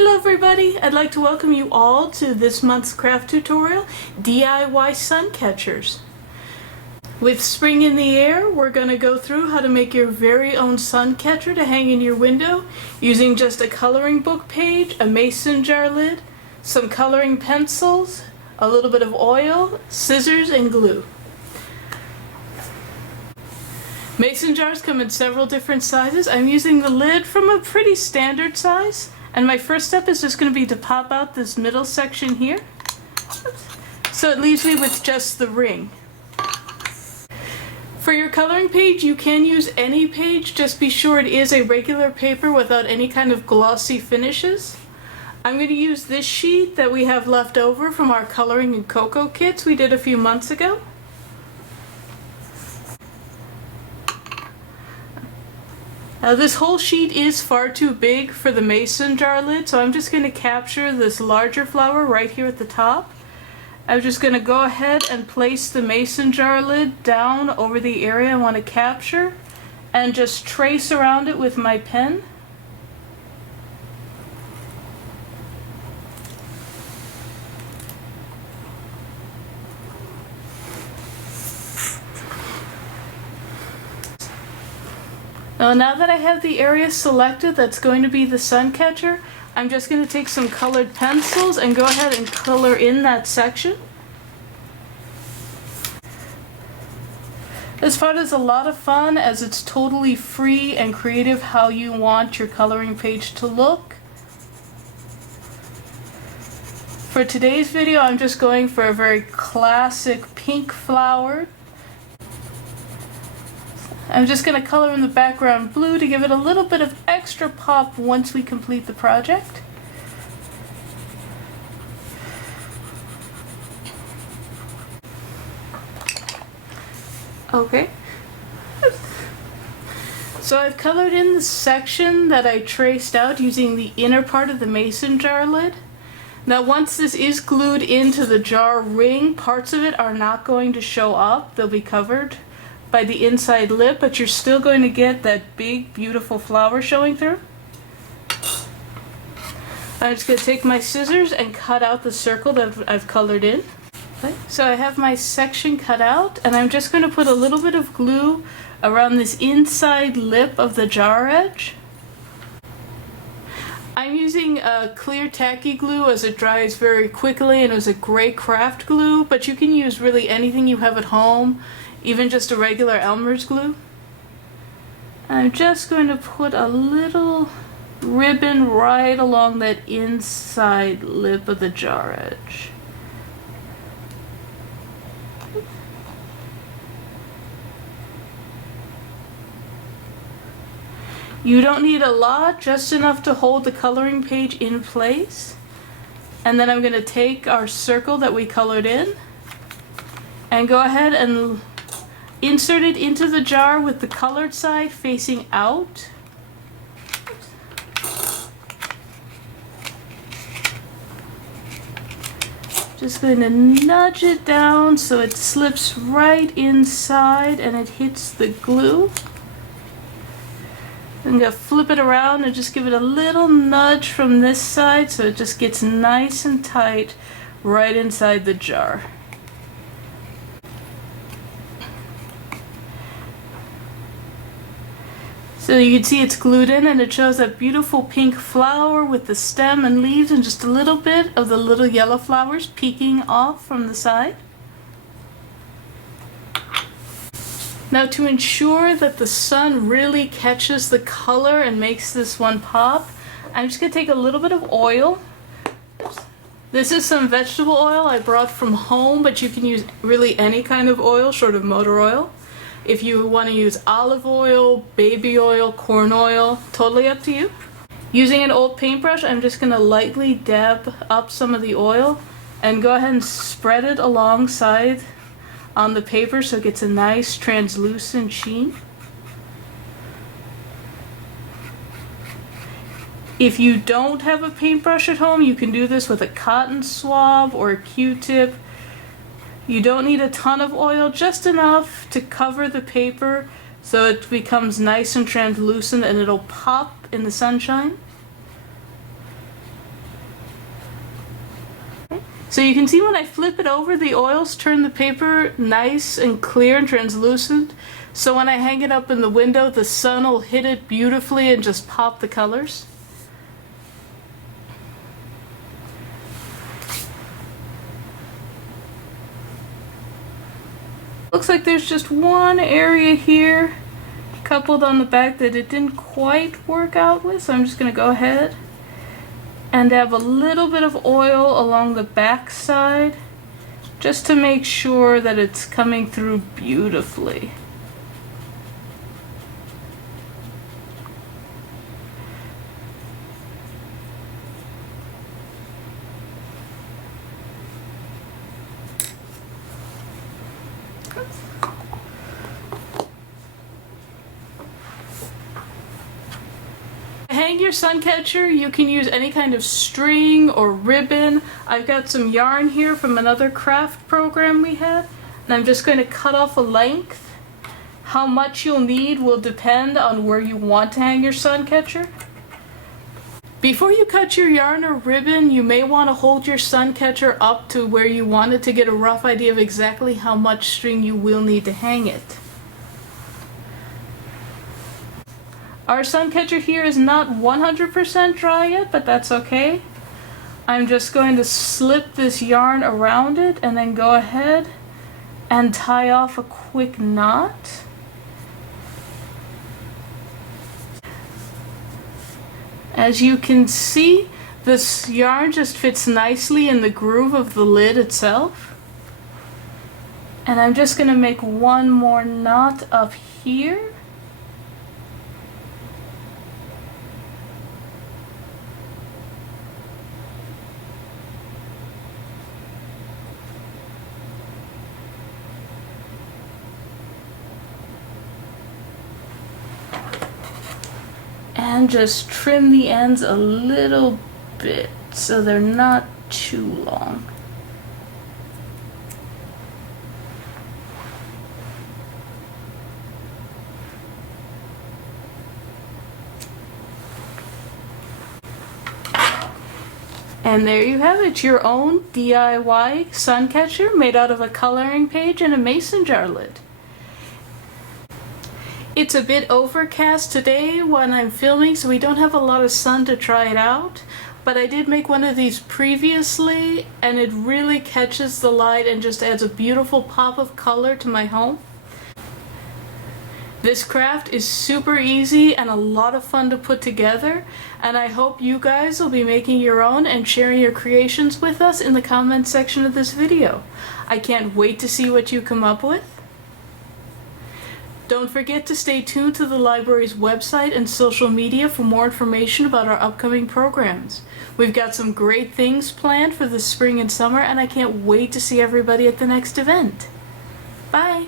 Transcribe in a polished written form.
Hello everybody! I'd like to welcome you all to this month's craft tutorial, DIY sun catchers. With spring in the air, we're going to go through how to make your very own sun catcher to hang in your window using just a coloring book page, a mason jar lid, some coloring pencils, a little bit of oil, scissors, and glue. Mason jars come in several different sizes. I'm using the lid from a pretty standard size. And my first step is just going to be to pop out this middle section here. So it leaves me with just the ring. For your coloring page, you can use any page. Just be sure it is a regular paper without any kind of glossy finishes. I'm going to use this sheet that we have left over from our coloring and cocoa kits we did a few months ago. Now this whole sheet is far too big for the mason jar lid, so I'm just going to capture this larger flower right here at the top. I'm just going to go ahead and place the mason jar lid down over the area I want to capture and just trace around it with my pen. Now that I have the area selected that's going to be the sun catcher, I'm just going to take some colored pencils and go ahead and color in that section. This part is a lot of fun as it's totally free and creative how you want your coloring page to look. For today's video, I'm just going for a very classic pink flower. I'm just going to color in the background blue to give it a little bit of extra pop once we complete the project. Okay. So I've colored in the section that I traced out using the inner part of the mason jar lid. Now once this is glued into the jar ring, parts of it are not going to show up. They'll be covered by the inside lip, but you're still going to get that big beautiful flower showing through. I'm just going to take my scissors and cut out the circle that I've colored in. Okay. So I have my section cut out, and I'm just going to put a little bit of glue around this inside lip of the jar edge. I'm using a clear tacky glue as it dries very quickly and is a great craft glue, but you can use really anything you have at home, even just a regular Elmer's glue. I'm just going to put a little ribbon right along that inside lip of the jar edge. You don't need a lot, just enough to hold the coloring page in place. And then I'm going to take our circle that we colored in and go ahead and insert it into the jar with the colored side facing out. Just going to nudge it down so it slips right inside and it hits the glue. I'm going to flip it around and just give it a little nudge from this side so it just gets nice and tight right inside the jar. So you can see it's glued in and it shows that beautiful pink flower with the stem and leaves and just a little bit of the little yellow flowers peeking off from the side. Now to ensure that the sun really catches the color and makes this one pop, I'm just going to take a little bit of oil. This is some vegetable oil I brought from home, but you can use really any kind of oil short of motor oil. If you want to use olive oil, baby oil, corn oil, totally up to you. Using an old paintbrush, I'm just going to lightly dab up some of the oil and go ahead and spread it alongside on the paper so it gets a nice translucent sheen. If you don't have a paintbrush at home, you can do this with a cotton swab or a Q-tip. You don't need a ton of oil, just enough to cover the paper so it becomes nice and translucent and it'll pop in the sunshine. So you can see when I flip it over, the oils turn the paper nice and clear and translucent. So when I hang it up in the window, the sun will hit it beautifully and just pop the colors. Looks like there's just one area here coupled on the back that it didn't quite work out with, so I'm just going to go ahead and dab a little bit of oil along the back side just to make sure that it's coming through beautifully. Hang your sun catcher, you can use any kind of string or ribbon. I've got some yarn here from another craft program we had, and I'm just going to cut off a length. How much you'll need will depend on where you want to hang your sun catcher. Before you cut your yarn or ribbon, you may want to hold your sun catcher up to where you want it to get a rough idea of exactly how much string you will need to hang it. Our sun catcher here is not 100% dry yet, but that's okay. I'm just going to slip this yarn around it and then go ahead and tie off a quick knot. As you can see, this yarn just fits nicely in the groove of the lid itself. And I'm just going to make one more knot up here. And just trim the ends a little bit so they're not too long. And there you have it, your own DIY sun catcher made out of a coloring page and a mason jar lid. It's a bit overcast today when I'm filming, so we don't have a lot of sun to try it out. But I did make one of these previously, and it really catches the light and just adds a beautiful pop of color to my home. This craft is super easy and a lot of fun to put together, and I hope you guys will be making your own and sharing your creations with us in the comments section of this video. I can't wait to see what you come up with. Don't forget to stay tuned to the library's website and social media for more information about our upcoming programs. We've got some great things planned for the spring and summer, and I can't wait to see everybody at the next event. Bye!